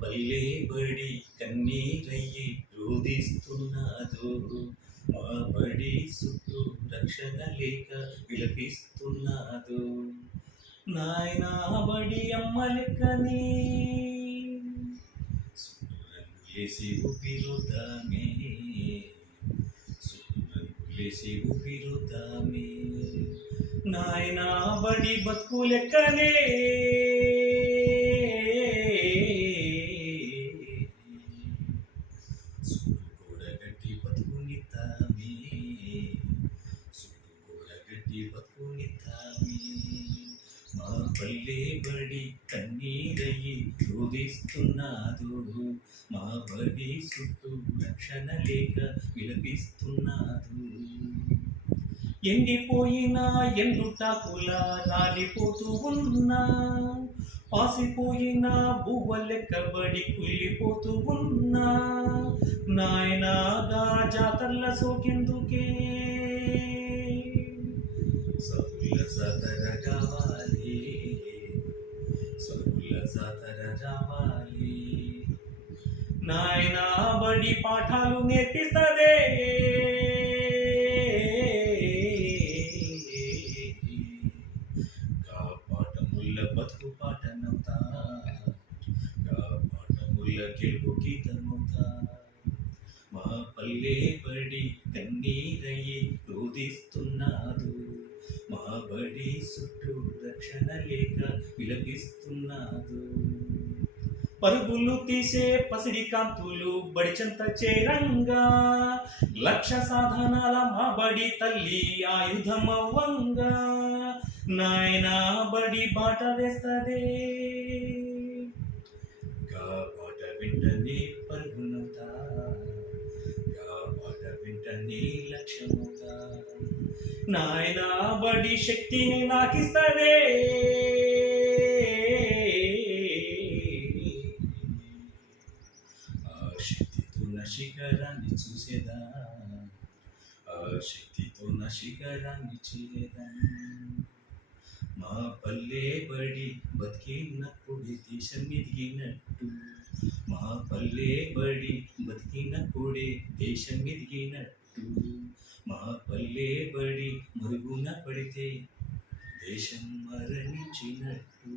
పల్లె బడి కన్నీరయ్యి రోదిస్తున్నాదో, మా బడి చుట్టూ రక్షణ లేక విలపిస్తున్నాదో. నాయనా బడి అమ్మ లెక్కని రంగులేసి ఊపిరుద్దామే, రంగులేసి ఊపిరుద్దామే. నాయనా బడి బతుకు లెక్కనే కూడగట్టి బతుకునిద్దామే, కూడగట్టి బతుకునిద్దామే. మా పల్లె బడి కన్నీరయ్యి రోదిస్తున్నాదో, మా బడి చుట్టూ రక్షణ లేక విలపిస్తున్నాదో. ఎండిపోయిన ఎండుటాకులా రాలిపోతూ ఉన్నా, పాసిపోయిన బువ్వ లెక్కబడి కుళ్ళిపోతూ ఉన్నా. నాయనాగా జాతరల సోకెందుకే, సరుల జాతర రావాలి, సరుల జాతర రావాలి. నాయనా బడి పాఠాలు నేర్పిస్తదే, బతుకు పాటనవుతా, పాఠముల గెలుపు గీతమవుతా. మా పల్లె బడి కన్నీరయ్యి రోదిస్తున్నాదు, మా బడి చుట్టూ రక్షణ లేక విలపిస్తున్నాదు. పరుగులు తీసే పసిడి కాంతులు బడి చెంత చేరంగా, లక్ష సాధనాల మా బడి తల్లి ఆయుధమవ్వంగా. నాయనా బడి బాట వేస్తదే, గా బాట వెంటనే పరుగునవుతా, గా బాట వెంటనే లక్ష్యమవుతా. నాయనా బడి శక్తిని నాకిస్తదే, ఆ శక్తితో నా శిఖరాన్ని చూసేదా, ఆ శక్తితో నా శిఖరాన్ని చేరేదా. మా పల్లె బడి బతికినప్పుడు దేశం ఎదిగినట్టు, మా పల్లె బడి బతికినప్పుడే దేశం ఎదిగినట్టు. మా పల్లె బడి మరుగున పడితే దేశం మరణించినట్టు.